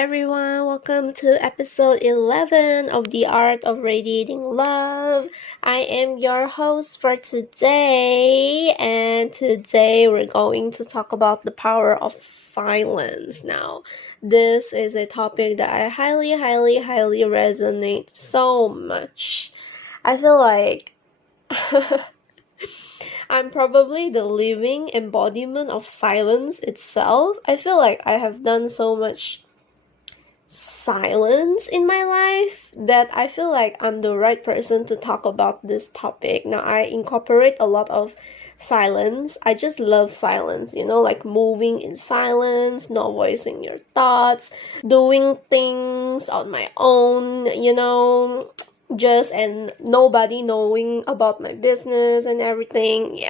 everyone, welcome to episode 11 of the Art of Radiating Love. I am your host for today, and today we're going to talk about the power of silence. Now, this is a topic that I highly resonate so much. I feel like I'm probably the living embodiment of silence itself. I feel like I have done so much silence in my life that I feel like I'm the right person to talk about this topic. Now, I incorporate a lot of silence. I just love silence, like moving in silence, not voicing your thoughts, doing things on my own, just and nobody knowing about my business and everything.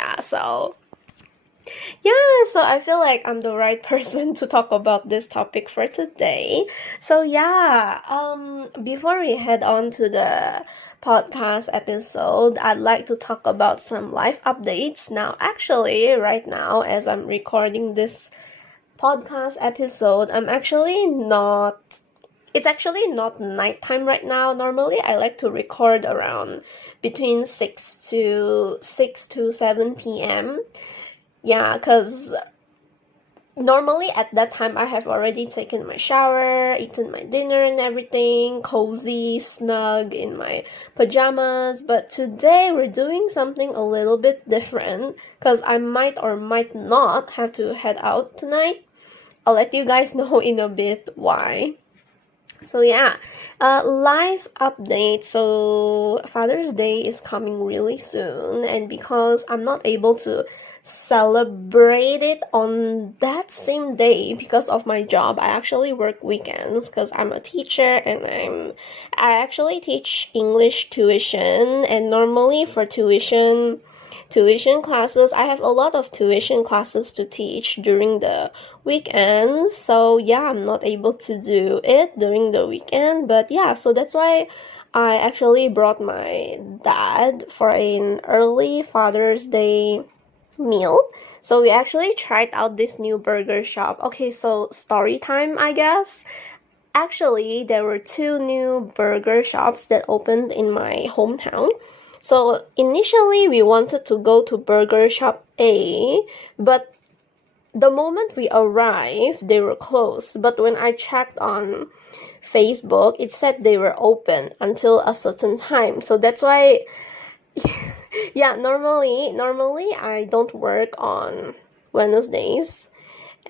So I feel like I'm the right person to talk about this topic for today. Before we head on to the podcast episode, I'd like to talk about some life updates. Now, actually, right now, as I'm recording this podcast episode, it's actually not nighttime right now. Normally, I like to record around between 6 to 7 p.m. Yeah, because normally at that time I have already taken my shower, eaten my dinner and everything, cozy, snug in my pajamas. But today we're doing something a little bit different because I might or might not have to head out tonight. I'll let you guys know in a bit why. Life update. So Father's Day is coming really soon, and because I'm not able to celebrate it on that same day because of my job, I actually work weekends because I'm a teacher and I actually teach English tuition, and normally for tuition classes, I have a lot of tuition classes to teach during the weekends. So I'm not able to do it during the weekend, but so that's why I actually brought my dad for an early Father's Day meal. So we actually tried out this new burger shop. Okay, so story time, I guess. Actually, there were 2 new burger shops that opened in my hometown. So initially we wanted to go to burger shop A, but the moment we arrived, they were closed. But when I checked on Facebook, it said they were open until a certain time. So that's why normally I don't work on Wednesdays.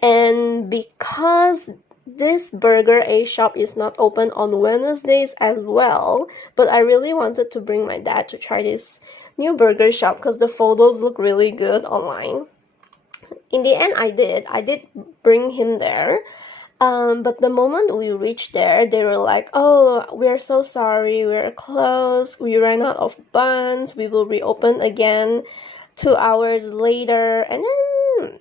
And because this Burger A shop is not open on Wednesdays as well, but I really wanted to bring my dad to try this new burger shop because the photos look really good online. In the end, I did bring him there. But the moment we reached there, they were like, "Oh, we're so sorry, we're closed. We ran out of buns. We will reopen again 2 hours later." And then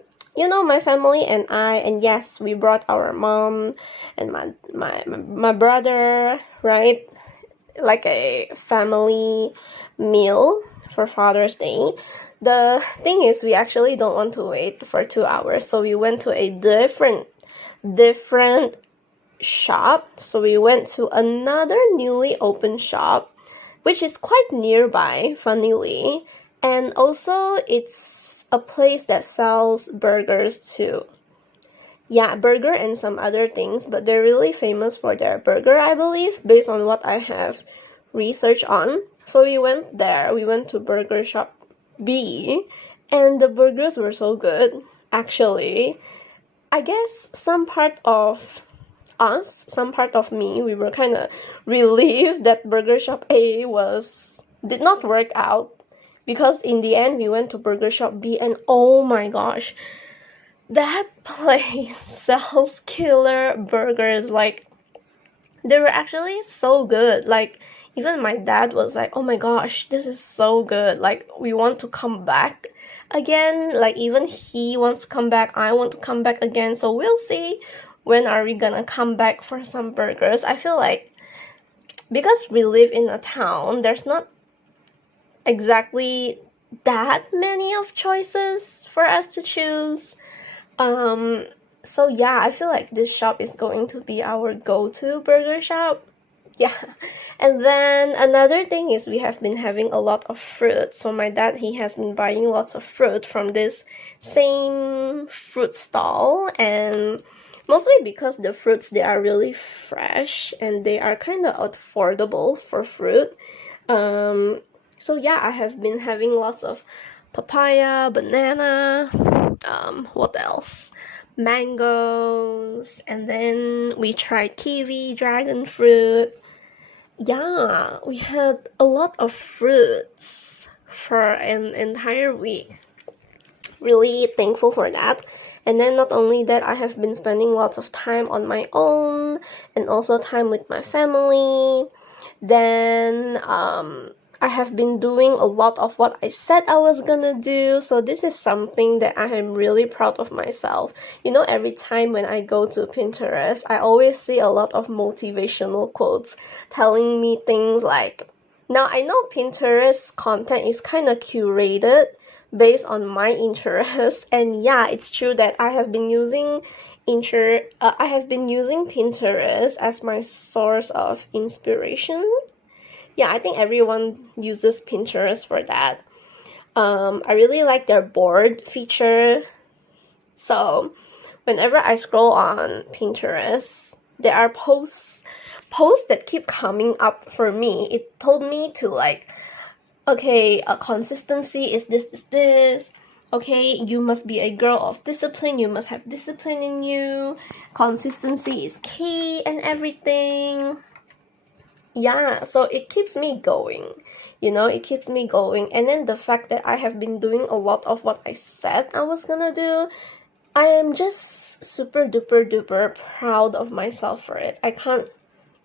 my family and yes, we brought our mom and my brother, right? Like a family meal for Father's Day. The thing is, we actually don't want to wait for 2 hours, so we went to a different shop. So we went to another newly opened shop, which is quite nearby, funnily. And also, it's a place that sells burgers too. Yeah, burger and some other things, but they're really famous for their burger, I believe, based on what I have researched on. So we went there. We went to burger shop B, and the burgers were so good, actually. I guess some part of me, we were kind of relieved that burger shop A did not work out, because in the end we went to burger shop B, and oh my gosh, that place sells killer burgers. Like, they were actually so good. Like, even my dad was like, "Oh my gosh, this is so good. Like, we want to come back again." Like, even he wants to come back, I want to come back again. So we'll see when are we gonna come back for some burgers. I feel like because we live in a town, there's not exactly that many of choices for us to choose. So yeah, I feel like this shop is going to be our go-to burger shop. Yeah. And then another thing is we have been having a lot of fruit. So my dad, he has been buying lots of fruit from this same fruit stall, and mostly because the fruits, they are really fresh and they are kind of affordable for fruit. So yeah, I have been having lots of papaya, banana, what else? Mangoes, and then we tried kiwi, dragon fruit. Yeah, we had a lot of fruits for an entire week. Really thankful for that. And then not only that, I have been spending lots of time on my own and also time with my family. Then I have been doing a lot of what I said I was gonna do. So this is something that I am really proud of myself. You know, every time when I go to Pinterest, I always see a lot of motivational quotes telling me things like, now I know Pinterest content is kind of curated based on my interests, and yeah, it's true that I have been using Pinterest as my source of inspiration. Yeah, I think everyone uses Pinterest for that. I really like their board feature. So whenever I scroll on Pinterest, there are posts that keep coming up for me. It told me to like, okay, a consistency is this. Okay, you must be a girl of discipline. You must have discipline in you. Consistency is key and everything. Yeah, so it keeps me going. You know, it keeps me going. And then the fact that I have been doing a lot of what I said I was gonna do, I am just super duper duper proud of myself for it. I can't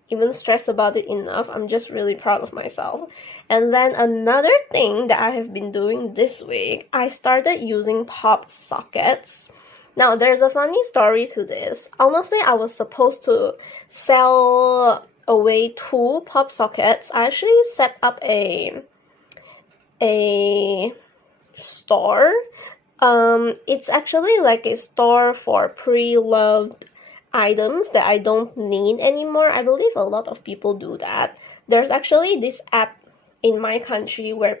even stress about it enough. I'm just really proud of myself. And then another thing that I have been doing this week, I started using pop sockets. Now, there's a funny story to this. Honestly, I was supposed to sell away 2 pop sockets. I actually set up a store. It's actually like a store for pre-loved items that I don't need anymore. I believe a lot of people do that. There's actually this app in my country where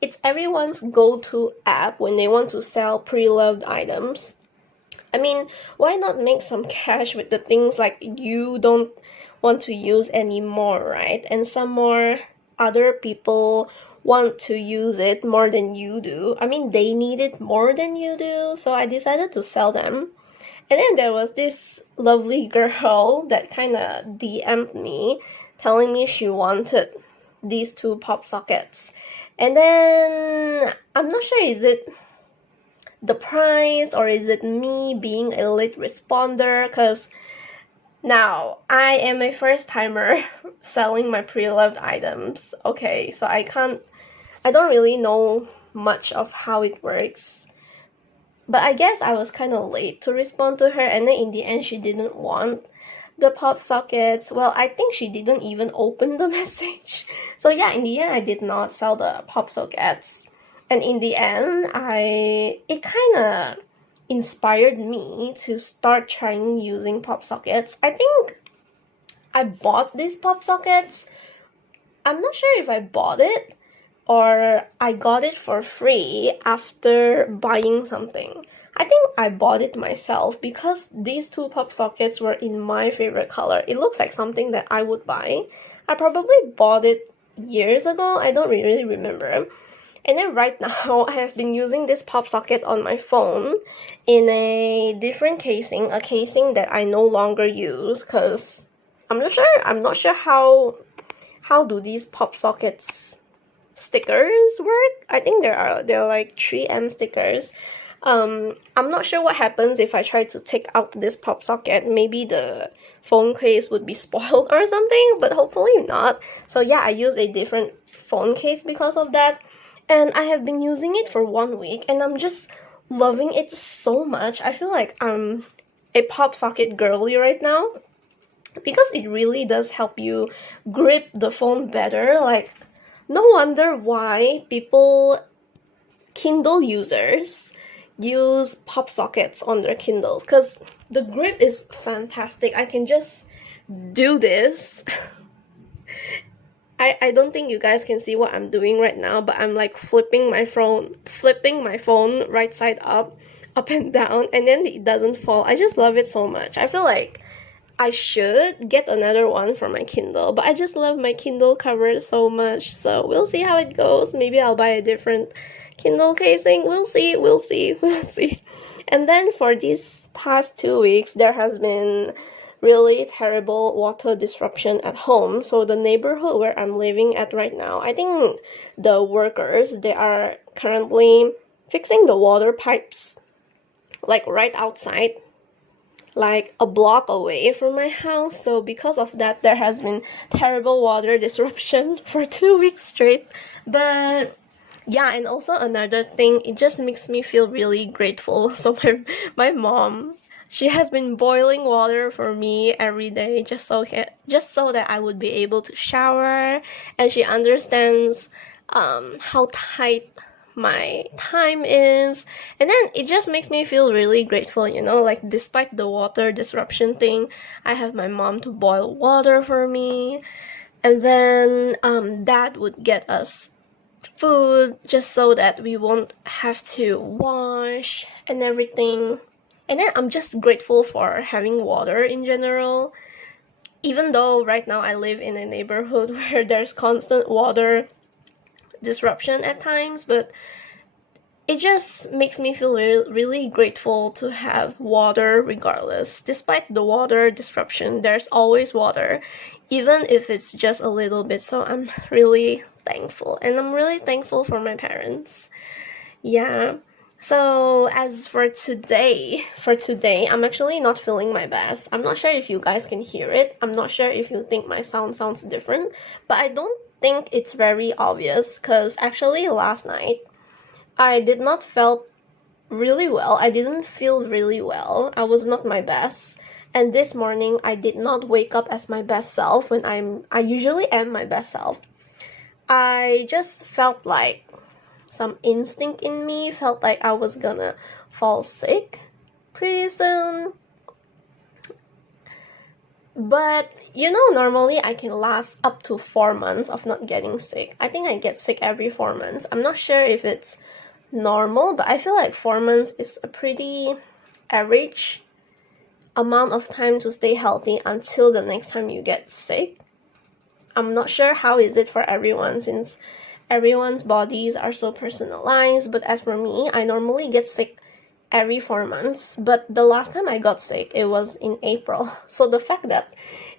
it's everyone's go-to app when they want to sell pre-loved items. I mean, why not make some cash with the things like you don't want to use anymore, right? And some more other people want to use it more than you do. I mean, they need it more than you do, so I decided to sell them. And then there was this lovely girl that kind of DM'd me telling me she wanted these 2 pop sockets. And then I'm not sure, is it the price or is it me being a late responder? Because now I am a first timer selling my pre-loved items. Okay, so I don't really know much of how it works. But I guess I was kind of late to respond to her, and then in the end she didn't want the pop sockets. Well, I think she didn't even open the message. So yeah, in the end I did not sell the pop sockets. And in the end, it kind of inspired me to start trying using pop sockets. I think I bought these pop sockets. I'm not sure if I bought it or I got it for free after buying something. I think I bought it myself because these 2 pop sockets were in my favorite color. It looks like something that I would buy. I probably bought it years ago. I don't really remember. And then right now, I have been using this pop socket on my phone in a different casing, a casing that I no longer use because I'm not sure how do these pop sockets stickers work. I think they're like 3M stickers. I'm not sure what happens if I try to take out this pop socket. Maybe the phone case would be spoiled or something, but hopefully not. So yeah, I use a different phone case because of that. And I have been using it for 1 week and I'm just loving it so much. I feel like I'm a pop socket girly right now because it really does help you grip the phone better. Like, no wonder why Kindle users use pop sockets on their Kindles because the grip is fantastic. I can just do this. I don't think you guys can see what I'm doing right now, but I'm like flipping my phone right side up and down, and then it doesn't fall. I just love it so much. I feel like I should get another one for my Kindle, but I just love my Kindle cover so much, so we'll see how it goes. Maybe I'll buy a different Kindle casing. We'll see. And then for these past 2 weeks, there has been really terrible water disruption at home. So the neighborhood where I'm living at right now, I think the workers, they are currently fixing the water pipes like right outside, like a block away from my house. So because of that, there has been terrible water disruption for 2 weeks straight. But yeah, and also another thing, it just makes me feel really grateful. So my mom, she has been boiling water for me every day just so that I would be able to shower, and she understands how tight my time is, and then it just makes me feel really grateful, like despite the water disruption thing, I have my mom to boil water for me, and then dad would get us food just so that we won't have to wash and everything. And then I'm just grateful for having water in general, even though right now I live in a neighborhood where there's constant water disruption at times, but it just makes me feel really grateful to have water regardless. Despite the water disruption, there's always water, even if it's just a little bit. So I'm really thankful, and I'm really thankful for my parents. Yeah. So as for today, I'm actually not feeling my best. I'm not sure if you guys can hear it. I'm not sure if you think my sound sounds different, but I don't think it's very obvious, because actually last night I did not felt really well. I didn't feel really well. I was not my best. And this morning I did not wake up as my best self when I usually am my best self. I just felt like some instinct in me felt like I was gonna fall sick pretty soon. But, normally I can last up to 4 months of not getting sick. I think I get sick every 4 months. I'm not sure if it's normal, but I feel like 4 months is a pretty average amount of time to stay healthy until the next time you get sick. I'm not sure how is it for everyone, since everyone's bodies are so personalized, but as for me, I normally get sick every 4 months, but the last time I got sick, it was in April. So the fact that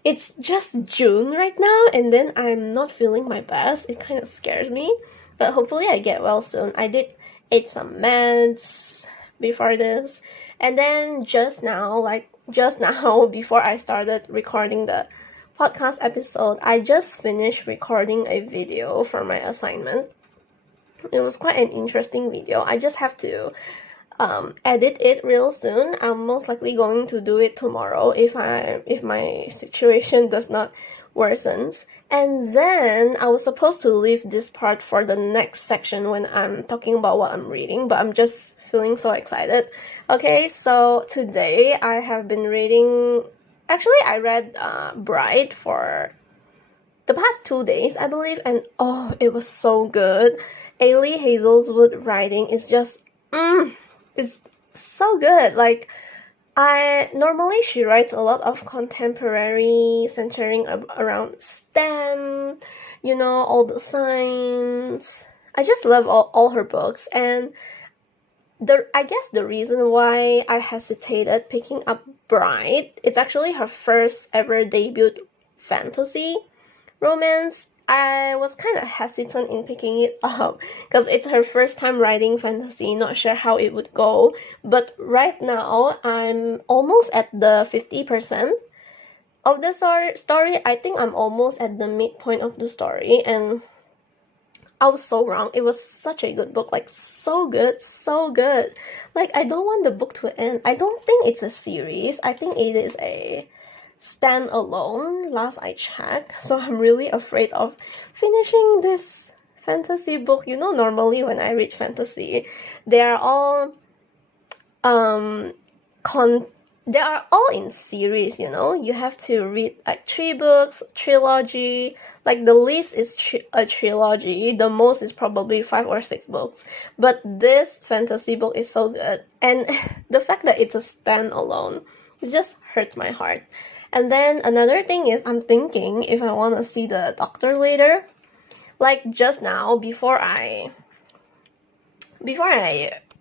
it's just June right now, and then I'm not feeling my best, it kind of scares me, but hopefully I get well soon. I did eat some meds before this, and then just now, before I started recording the podcast episode, I just finished recording a video for my assignment. It was quite an interesting video. I just have to edit it real soon. I'm most likely going to do it tomorrow if my situation does not worsen. And then I was supposed to leave this part for the next section when I'm talking about what I'm reading, but I'm just feeling so excited. Okay, so today I have been reading. Actually, I read Bride for the past 2 days, I believe, and it was so good. Ailey Hazelwood writing is just, it's so good. Like, normally she writes a lot of contemporary, centering around STEM, all the science. I just love all her books, and I guess the reason why I hesitated picking up Bride, it's actually her first ever debut fantasy romance. I was kind of hesitant in picking it up because it's her first time writing fantasy, not sure how it would go. But right now, I'm almost at the 50% of the story. I think I'm almost at the midpoint of the story, and I was so wrong. It was such a good book, like so good. Like, I don't want the book to end. I don't think it's a series. I think it is a standalone, last I checked. So I'm really afraid of finishing this fantasy book. Normally when I read fantasy, they are all they are all in series, you have to read like 3 books, trilogy, like the least is a trilogy, the most is probably 5 or 6 books, but this fantasy book is so good, and the fact that it's a standalone, it just hurts my heart. And then another thing is, I'm thinking if I want to see the doctor later, like just now, before I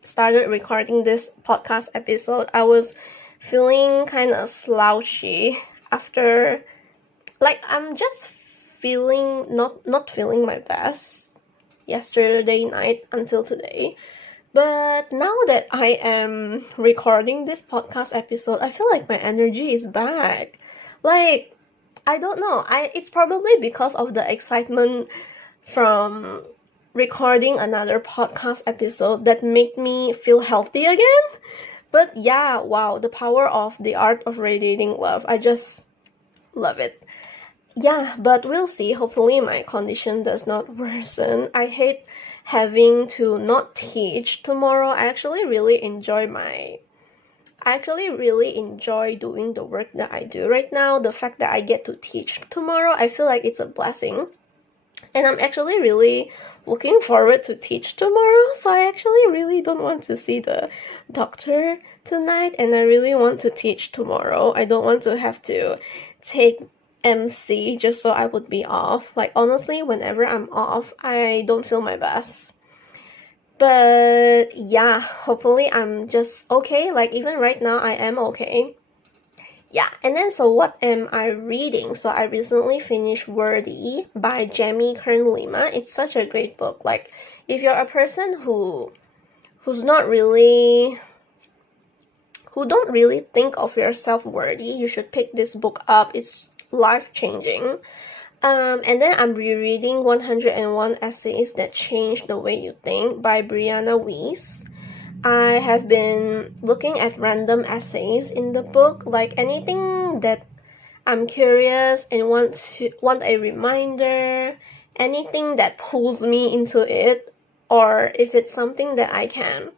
started recording this podcast episode, I was feeling kind of slouchy after, like, I'm just feeling not feeling my best yesterday night until today. But now that I am recording this podcast episode, I feel like my energy is back. Like, I don't know, it's probably because of the excitement from recording another podcast episode that made me feel healthy again. But yeah, wow, the power of the Art of Radiating Love. I just love it. Yeah, but we'll see. Hopefully my condition does not worsen. I hate having to not teach tomorrow. I actually really enjoy doing the work that I do right now. The fact that I get to teach tomorrow, I feel like it's a blessing. And I'm actually really looking forward to teach tomorrow, so I actually really don't want to see the doctor tonight, and I really want to teach tomorrow. I don't want to have to take MC just so I would be off. Like, honestly, whenever I'm off, I don't feel my best. But yeah, hopefully I'm just okay. Like, even right now, I am okay. Yeah, and then so what am I reading? So I recently finished Worthy by Jamie Kern Lima. It's such a great book. Like, if you're a person who don't really think of yourself worthy, you should pick this book up. It's life-changing. And then I'm rereading 101 Essays That Change the Way You Think by Brianna Wiest. I have been looking at random essays in the book, like anything that I'm curious and want a reminder, anything that pulls me into it, or if it's something that I can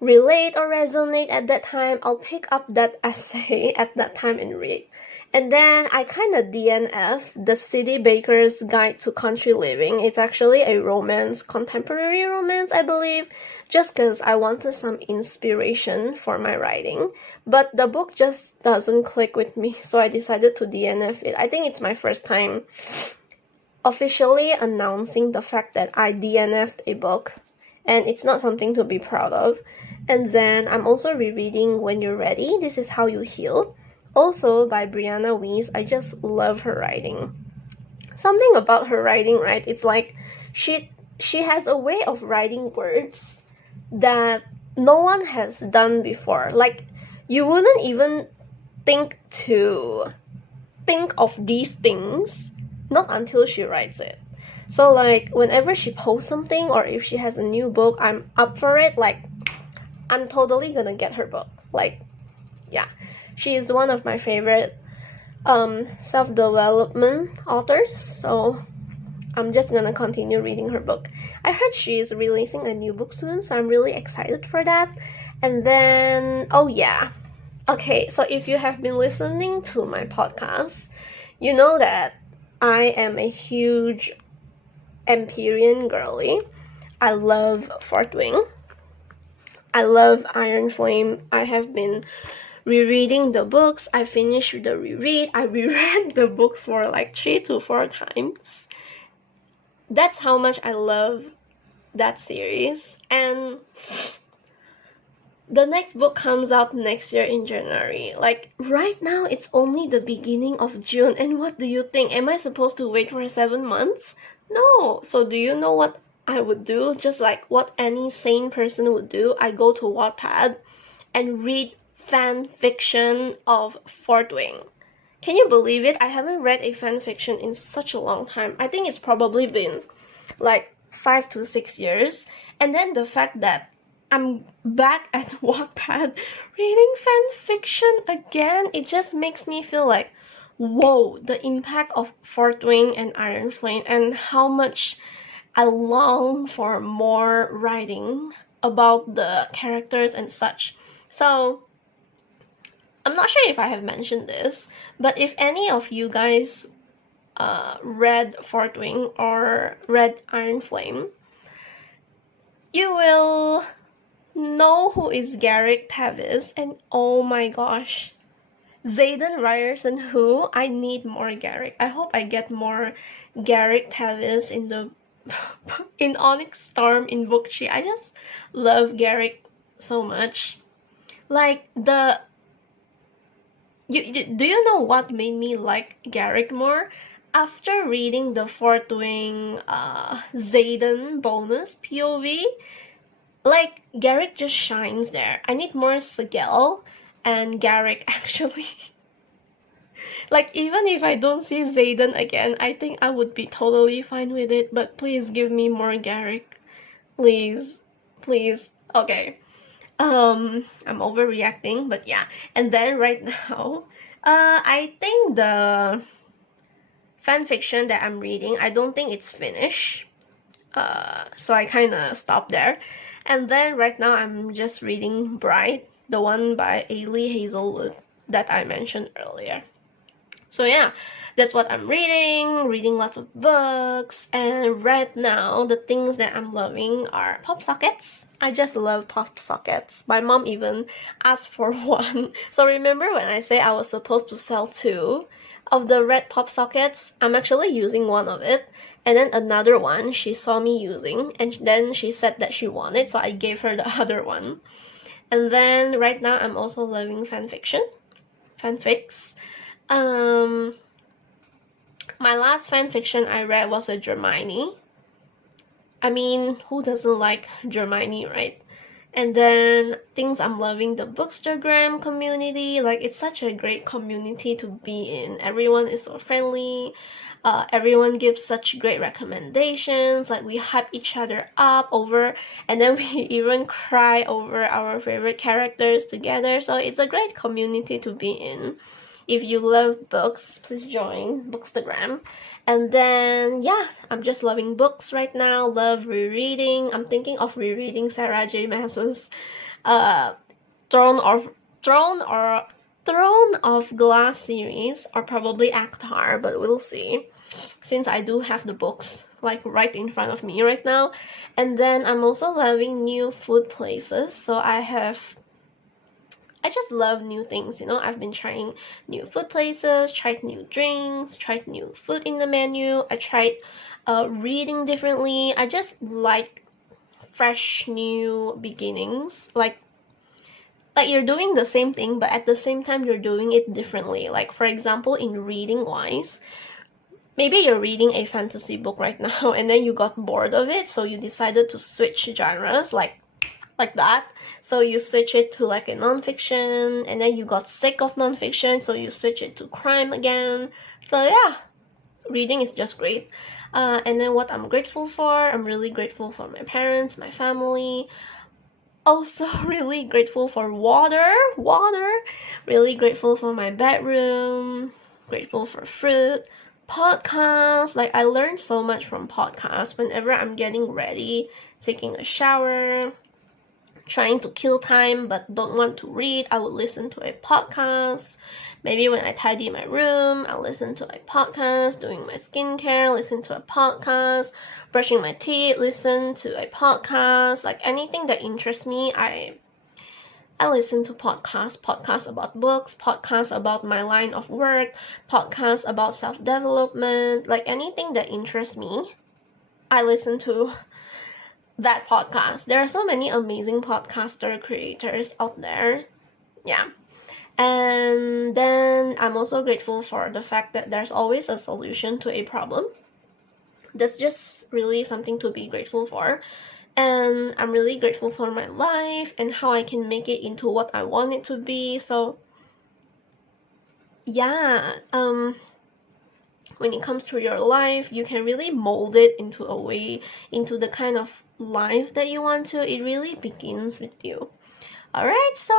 relate or resonate at that time, I'll pick up that essay at that time and read. And then I kind of DNF The City Baker's Guide to Country Living. It's actually a romance, contemporary romance, I believe, just because I wanted some inspiration for my writing. But the book just doesn't click with me, so I decided to DNF it. I think it's my first time officially announcing the fact that I DNF'd a book, and it's not something to be proud of. And then I'm also rereading When You're Ready, This Is How You Heal, also by Brianna Wiest. I just love her writing. Something about her writing, right? It's like she has a way of writing words that no one has done before. Like, you wouldn't even think of these things, not until she writes it. So like, whenever she posts something or if she has a new book, I'm up for it. Like, I'm totally gonna get her book. Like, yeah. She is one of my favorite self-development authors, so I'm just gonna continue reading her book. I heard she is releasing a new book soon, so I'm really excited for that. And then, oh yeah. Okay, so if you have been listening to my podcast, you know that I am a huge Empyrean girly. I love Fourth Wing. I love Iron Flame. I have been rereading the books. I finished the reread. I reread the books for like 3 to 4 times. That's how much I love that series. And the next book comes out next year in January. Like, right now it's only the beginning of June, and what do you think? Am I supposed to wait for 7 months? No. So do you know what I would do? Just like what any sane person would do, I go to Wattpad and read fan fiction of Fourth Wing. Can you believe it? I haven't read a fan fiction in such a long time. I think it's probably been like 5 to 6 years. And then the fact that I'm back at Wattpad reading fan fiction again, it just makes me feel like, whoa, the impact of Fourth Wing and Iron Flame, and how much I long for more writing about the characters and such. So I'm not sure if I have mentioned this, but if any of you guys read Fourth Wing or read Iron Flame, you will know who is Garrick Tavis, and oh my gosh, Zayden Ryerson who? I need more Garrick. I hope I get more Garrick Tavis in the in Onyx Storm in book 3. I just love Garrick so much. Like do you know what made me like Garrick more? After reading the Fourth Wing Zayden bonus POV, like Garrick just shines there. I need more Sigel and Garrick actually. Like even if I don't see Zayden again, I think I would be totally fine with it, but please give me more Garrick. Please. Please. Okay. I'm overreacting, but yeah. And then right now, I think the fanfiction that I'm reading, I don't think it's finished. So I kind of stopped there. And then right now I'm just reading Bright, the one by Ailey Hazelwood that I mentioned earlier. So yeah, that's what I'm reading lots of books, and right now the things that I'm loving are pop sockets. I just love pop sockets. My mom even asked for one. So remember when I say I was supposed to sell 2 of the red pop sockets? I'm actually using one of it, and then another one she saw me using, and then she said that she wanted, so I gave her the other one. And then right now I'm also loving fanfics. My last fanfiction I read was a Germani. I mean, who doesn't like Germani, right? And then things I'm loving, the Bookstagram community. Like, it's such a great community to be in. Everyone is so friendly. Everyone gives such great recommendations. Like, we hype each other up over, and then we even cry over our favorite characters together. So it's a great community to be in. If you love books, please join Bookstagram. And then, yeah, I'm just loving books right now. Love rereading. I'm thinking of rereading Sarah J. Maas's Throne of Glass series, or probably Akhtar, but we'll see. Since I do have the books like right in front of me right now. And then I'm also loving new food places. So I just love new things, you know. I've been trying new food places, tried new drinks, tried new food in the menu. I tried reading differently. I just like fresh new beginnings. Like you're doing the same thing, but at the same time you're doing it differently. Like, for example, in reading wise, maybe you're reading a fantasy book right now and then you got bored of it, so you decided to switch genres, like that. So you switch it to like a nonfiction, and then you got sick of nonfiction, so you switch it to crime again. So yeah, reading is just great. And then what I'm grateful for, I'm really grateful for my parents, my family. Also really grateful for water. Really grateful for my bedroom. Grateful for fruit. Podcasts. Like, I learned so much from podcasts. Whenever I'm getting ready, taking a shower, trying to kill time but don't want to read, I would listen to a podcast. Maybe when I tidy my room, I'll listen to a podcast. Doing my skincare, listen to a podcast. Brushing my teeth, listen to a podcast. Like, anything that interests me, I listen to podcasts about books, podcasts about my line of work, podcasts about self-development. Like, anything that interests me, I listen to that podcast. There are so many amazing podcaster creators out there. Yeah. And then I'm also grateful for the fact that there's always a solution to a problem. That's just really something to be grateful for. And I'm really grateful for my life and how I can make it into what I want it to be. So yeah, when it comes to your life, you can really mold it into a way, into the kind of life that you want to. It really begins with you. Alright, so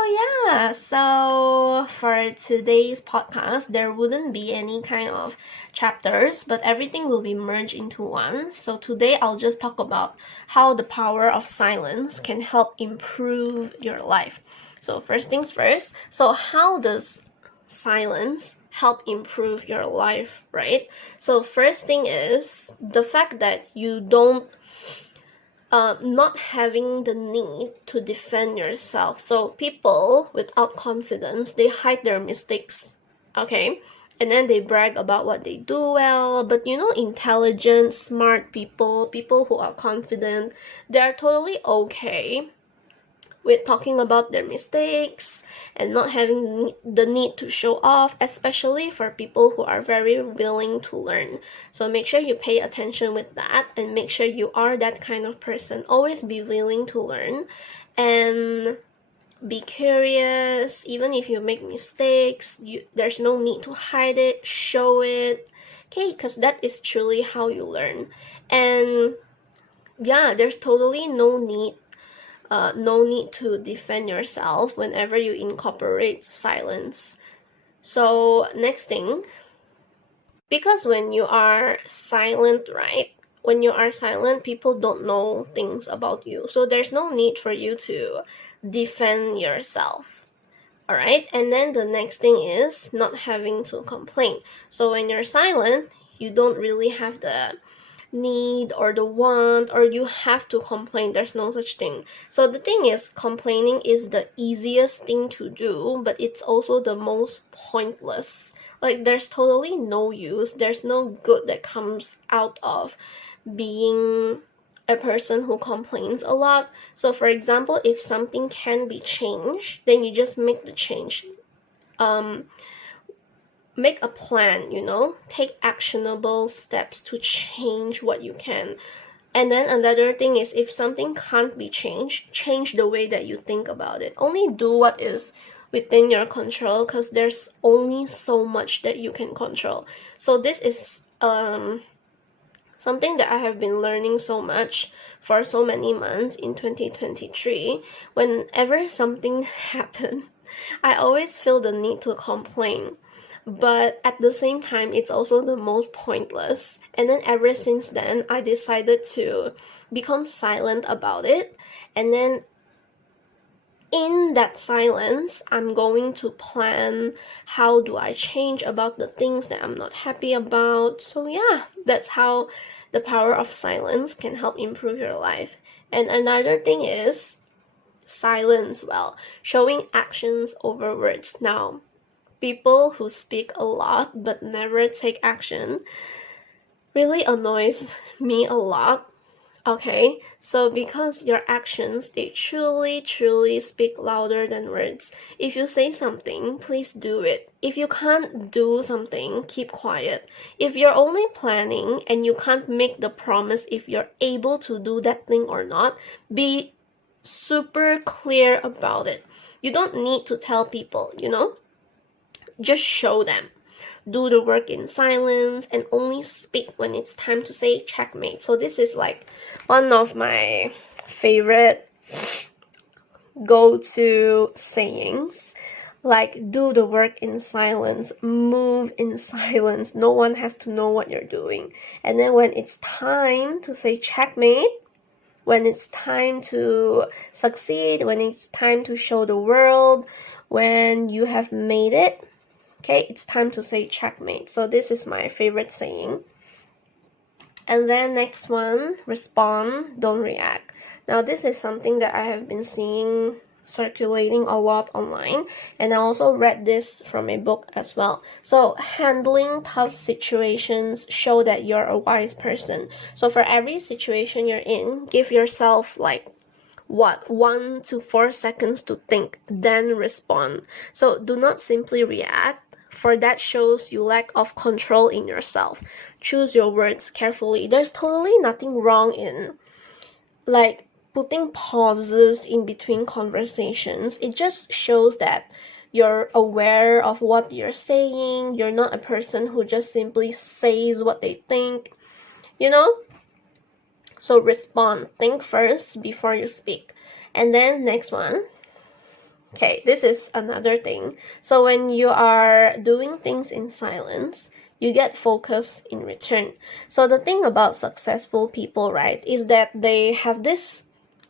yeah, so for today's podcast, there wouldn't be any kind of chapters, but everything will be merged into one. So today I'll just talk about how the power of silence can help improve your life. So first things first, so how does silence help improve your life, right? So first thing is the fact that you don't not having the need to defend yourself. So people without confidence, they hide their mistakes, okay? And then they brag about what they do well. But intelligent, smart people who are confident, they're totally okay with talking about their mistakes and not having the need to show off, especially for people who are very willing to learn. So make sure you pay attention with that and make sure you are that kind of person. Always be willing to learn and be curious. Even if you make mistakes, there's no need to hide it, show it, okay? Because that is truly how you learn. And yeah, there's totally no need to defend yourself whenever you incorporate silence. So next thing, because when you are silent, right? When you are silent, people don't know things about you. So there's no need for you to defend yourself. All right. And then the next thing is not having to complain. So when you're silent, you don't really have the need or the want or you have to complain. There's no such thing. So the thing is, complaining is the easiest thing to do, but it's also the most pointless. Like, there's totally no use, there's no good that comes out of being a person who complains a lot. So for example, if something can be changed, then you just make the change. Make a plan, take actionable steps to change what you can. And then another thing is, if something can't be changed, change the way that you think about it. Only do what is within your control, because there's only so much that you can control. So this is something that I have been learning so much for so many months in 2023. Whenever something happens, I always feel the need to complain. But at the same time, it's also the most pointless. And then ever since then, I decided to become silent about it. And then in that silence, I'm going to plan how do I change about the things that I'm not happy about. So yeah, that's how the power of silence can help improve your life. And another thing is silence, showing actions over words. Now, people who speak a lot but never take action really annoys me a lot. Okay, so because your actions, they truly speak louder than words. If you say something, please do it. If you can't do something, keep quiet. If you're only planning and you can't make the promise if you're able to do that thing or not, be super clear about it. You don't need to tell people, just show them. Do the work in silence and only speak when it's time to say checkmate. So this is like one of my favorite go-to sayings. Like, do the work in silence, move in silence. No one has to know what you're doing. And then when it's time to say checkmate, when it's time to succeed, when it's time to show the world, when you have made it, okay, it's time to say checkmate. So this is my favorite saying. And then next one, respond, don't react. Now this is something that I have been seeing circulating a lot online, and I also read this from a book as well. So handling tough situations show that you're a wise person. So for every situation you're in, give yourself 1 to 4 seconds to think, then respond. So do not simply react, for that shows you lack of control in yourself. Choose your words carefully. There's totally nothing wrong in putting pauses in between conversations. It just shows that you're aware of what you're saying. You're not a person who just simply says what they think, So respond. Think first before you speak. And then next one. Okay, this is another thing. So when you are doing things in silence, you get focus in return. So the thing about successful people, right, is that they have this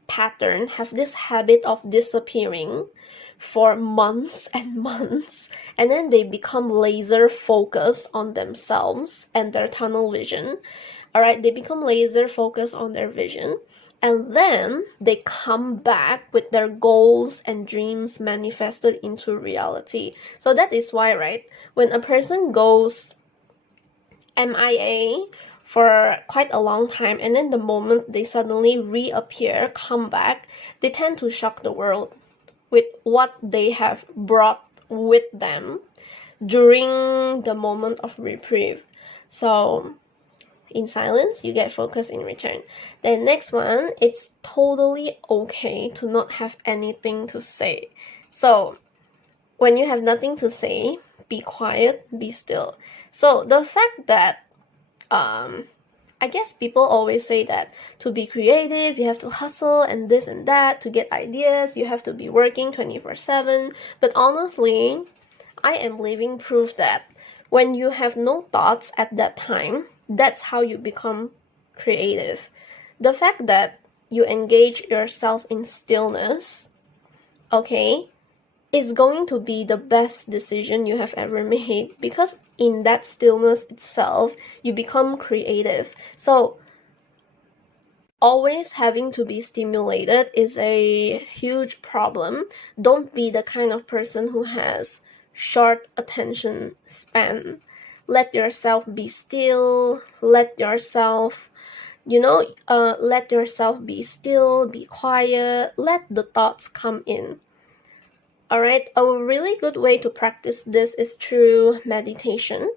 pattern, have this habit of disappearing for months and months, and then they become laser focused on themselves and their tunnel vision. All right, they become laser focused on their vision, and then they come back with their goals and dreams manifested into reality. So that is why, right, when a person goes MIA for quite a long time, and then the moment they suddenly reappear, come back, they tend to shock the world with what they have brought with them during the moment of reprieve. So in silence, you get focus in return. Then next one, it's totally okay to not have anything to say. So when you have nothing to say, be quiet, be still. So the fact that I guess people always say that to be creative, you have to hustle and this and that. To get ideas, you have to be working 24/7. But honestly, I am living proof that when you have no thoughts at that time, that's how you become creative. The fact that you engage yourself in stillness, okay, is going to be the best decision you have ever made, because in that stillness itself, you become creative. So always having to be stimulated is a huge problem. Don't be the kind of person who has short attention span. Let yourself be still. Let yourself be still, be quiet. Let the thoughts come in. Alright, a really good way to practice this is through meditation.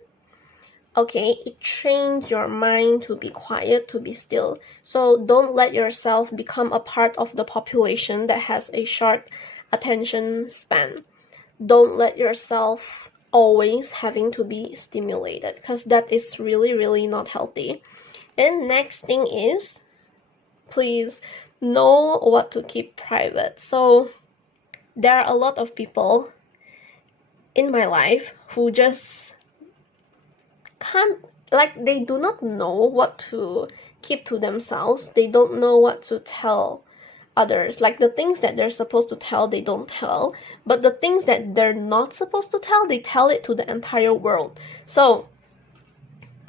Okay, it trains your mind to be quiet, to be still. So don't let yourself become a part of the population that has a short attention span. Don't let yourself always having to be stimulated, because that is really, really not healthy. And next thing is, please know what to keep private. So there are a lot of people in my life who just can't, they do not know what to keep to themselves. They don't know what to tell others. Like the things that they're supposed to tell, they don't tell. But the things that they're not supposed to tell, they tell it to the entire world. So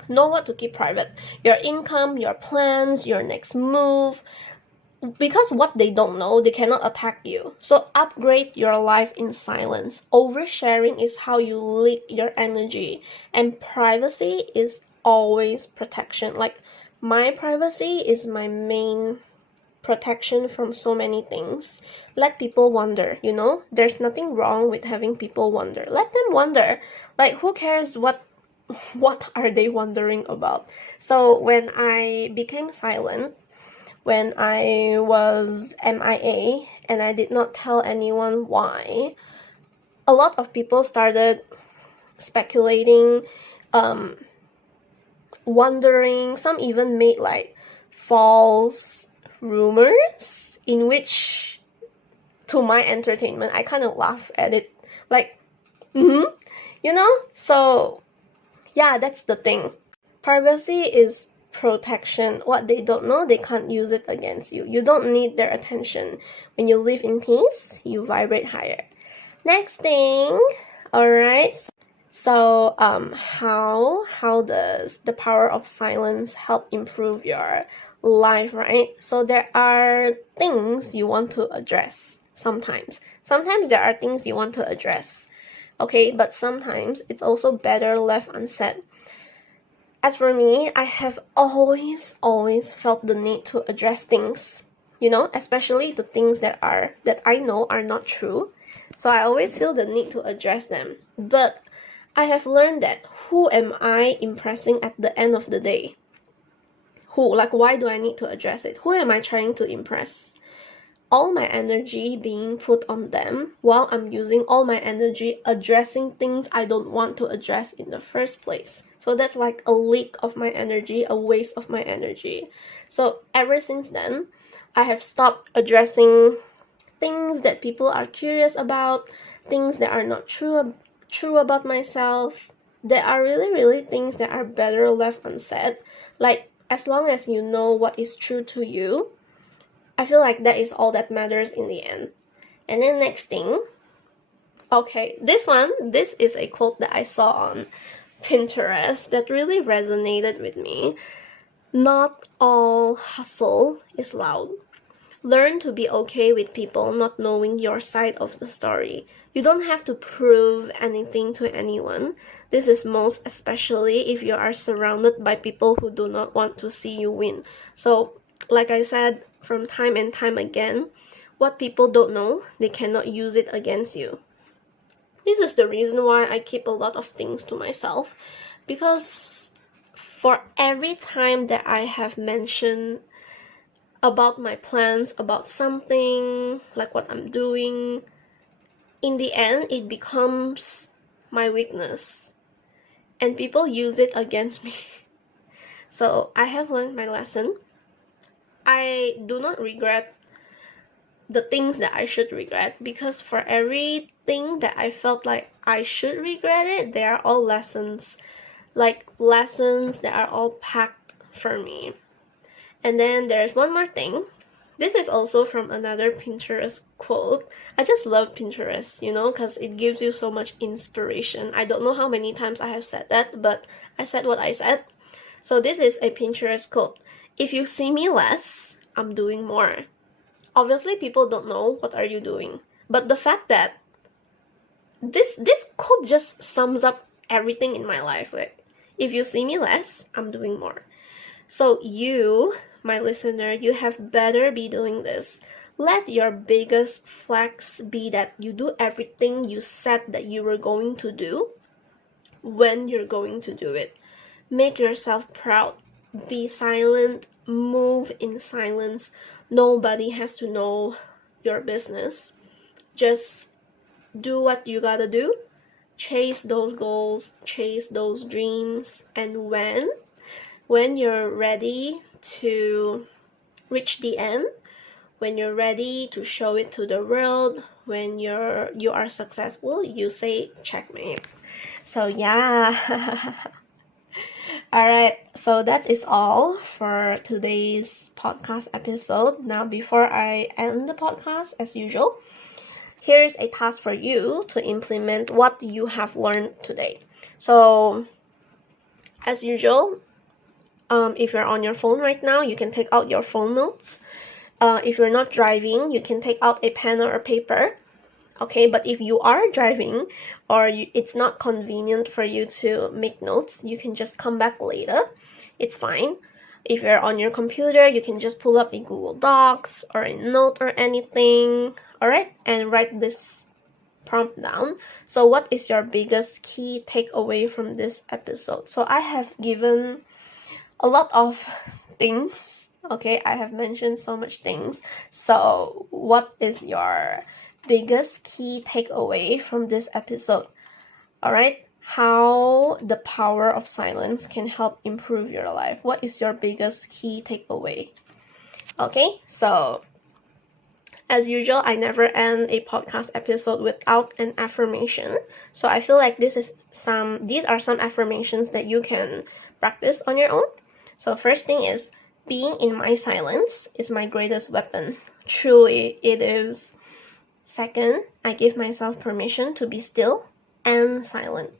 know what to keep private. Your income, your plans, your next move. Because what they don't know, they cannot attack you. So upgrade your life in silence. Oversharing is how you leak your energy. And privacy is always protection. Like, my privacy is my main protection from so many things. Let people wonder, There's nothing wrong with having people wonder. Let them wonder. Like, who cares what are they wondering about? So when I became silent, when I was MIA and I did not tell anyone why, a lot of people started speculating, wondering. Some even made false rumors, in which, to my entertainment, I kind of laugh at it. So yeah, that's the thing. Privacy is protection. What they don't know, they can't use it against you. You don't need their attention. When you live in peace, you vibrate higher. Next thing, alright. So how does the power of silence help improve your life, right? So there are things you want to address sometimes. Sometimes there are things you want to address. Okay, but sometimes it's also better left unsaid. As for me, I have always felt the need to address things, especially the things that I know are not true. So I always feel the need to address them. But I have learned that who am I impressing at the end of the day? Why do I need to address it? Who am I trying to impress? All my energy being put on them, while I'm using all my energy addressing things I don't want to address in the first place. So that's like a leak of my energy, a waste of my energy. So ever since then, I have stopped addressing things that people are curious about, things that are not true about myself. There are really, really things that are better left unsaid. As long as you know what is true to you, I feel like that is all that matters in the end. And then next thing, Okay, this is a quote that I saw on Pinterest that really resonated with me. Not all hustle is loud. Learn to be okay with people not knowing your side of the story. You don't have to prove anything to anyone. This is most especially if you are surrounded by people who do not want to see you win. So, like I said from time and time again, what people don't know, they cannot use it against you. This is the reason why I keep a lot of things to myself, because for every time that I have mentioned about my plans, about something, like what I'm doing, in the end, it becomes my weakness. And people use it against me. So I have learned my lesson. I do not regret the things that I should regret, because for everything that I felt like I should regret it, they are all lessons. Like lessons that are all packed for me. And then there's one more thing. This is also from another Pinterest quote. I just love Pinterest, because it gives you so much inspiration. I don't know how many times I have said that, but I said what I said. So this is a Pinterest quote. If you see me less, I'm doing more. Obviously, people don't know what are you doing. But the fact that this quote just sums up everything in my life. Like, if you see me less, I'm doing more. So you, my listener, you have better be doing this. Let your biggest flex be that you do everything you said that you were going to do when you're going to do it. Make yourself proud. Be silent. Move in silence. Nobody has to know your business. Just do what you gotta do. Chase those goals. Chase those dreams. And when you're ready to reach the end, when you're ready to show it to the world, when you are successful, you say checkmate. So yeah. Alright, so that is all for today's podcast episode. Now, before I end the podcast, as usual, here's a task for you to implement what you have learned today. So, as usual, if you're on your phone right now, you can take out your phone notes. If you're not driving, you can take out a pen or a paper. Okay, but if you are driving or it's not convenient for you to make notes, you can just come back later. It's fine. If you're on your computer, you can just pull up a Google Docs or a note or anything, alright, and write this prompt down. So what is your biggest key takeaway from this episode? So I have given a lot of things, okay? I have mentioned so much things. So what is your biggest key takeaway from this episode? Alright, how the power of silence can help improve your life. What is your biggest key takeaway? Okay, so as usual, I never end a podcast episode without an affirmation. So I feel like these are some affirmations that you can practice on your own. So first thing is, being in my silence is my greatest weapon. Truly, it is. Second, I give myself permission to be still and silent.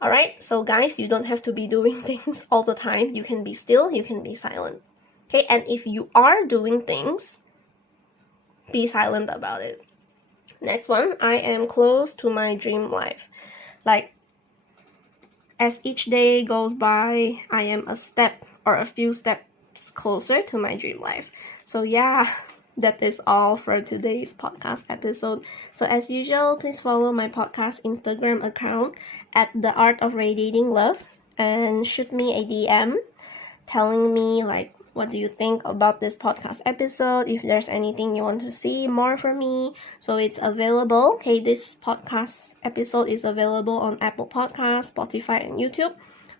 Alright, so guys, you don't have to be doing things all the time. You can be still, you can be silent. Okay, and if you are doing things, be silent about it. Next one, I am close to my dream life. Like, as each day goes by, I am a step or a few steps closer to my dream life. So yeah, that is all for today's podcast episode. So as usual, please follow my podcast Instagram account at the Art of Radiating Love and shoot me a DM telling me like, what do you think about this podcast episode? If there's anything you want to see more from me. So it's available. Okay, this podcast episode is available on Apple Podcasts, Spotify, and YouTube.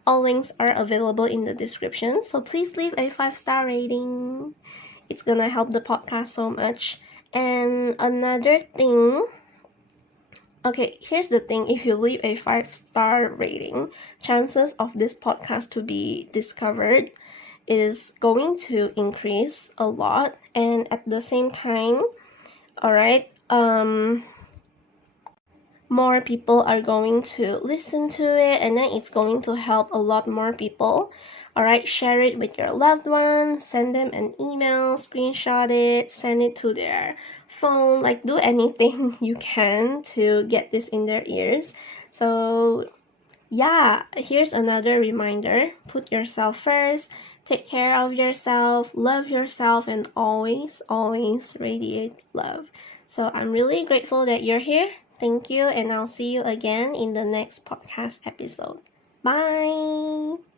All links are available in the description. So please leave a 5-star rating. It's gonna help the podcast so much. And another thing, okay, here's the thing. If you leave a 5-star rating, chances of this podcast to be discovered is going to increase a lot. And at the same time, alright, more people are going to listen to it, and then it's going to help a lot more people. Alright, share it with your loved ones, send them an email, screenshot it, send it to their phone, like do anything you can to get this in their ears. So yeah, here's another reminder. Put yourself first, take care of yourself, love yourself, and always, always radiate love. So I'm really grateful that you're here. Thank you, and I'll see you again in the next podcast episode. Bye!